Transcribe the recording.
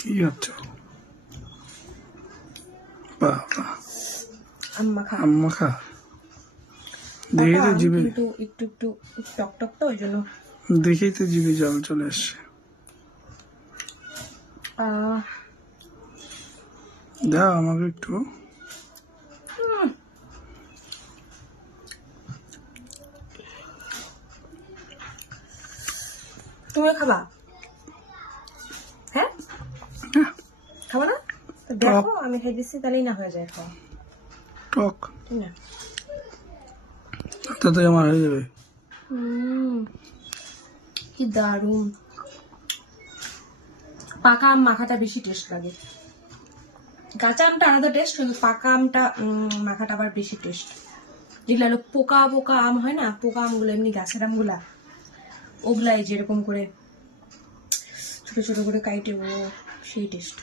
কি হচ্ছে বাবা আম্মা খা আম্মা খা দেখি তো জিভে কিন্তু একটু একটু টক টক তো ওই জন্য। দেখেই তো জিভে জল চলে আহ, দাও আমাকে একটু। তুমি খাবা? খাবা না? দেখো আমি খাই দিচ্ছি তাহলেই না হয়ে যায় খাওয়া। টক। না? তাতে আমার হয়ে যাবে। কি দারুণ। পাকা আম মাখাটা বেশি টেস্ট লাগে। কাঁচা আমটা আলাদা টেস্ট কিন্তু পাকা আমটা মাখাটা আবার বেশি টেস্ট যেগুলো হলো পোকা পোকা আম হয় না পোকা আমগুলো এমনি গাছের আমগুলা ওগুলাই যেরকম করে ছোট ছোট করে কাইটে ও সেই টেস্ট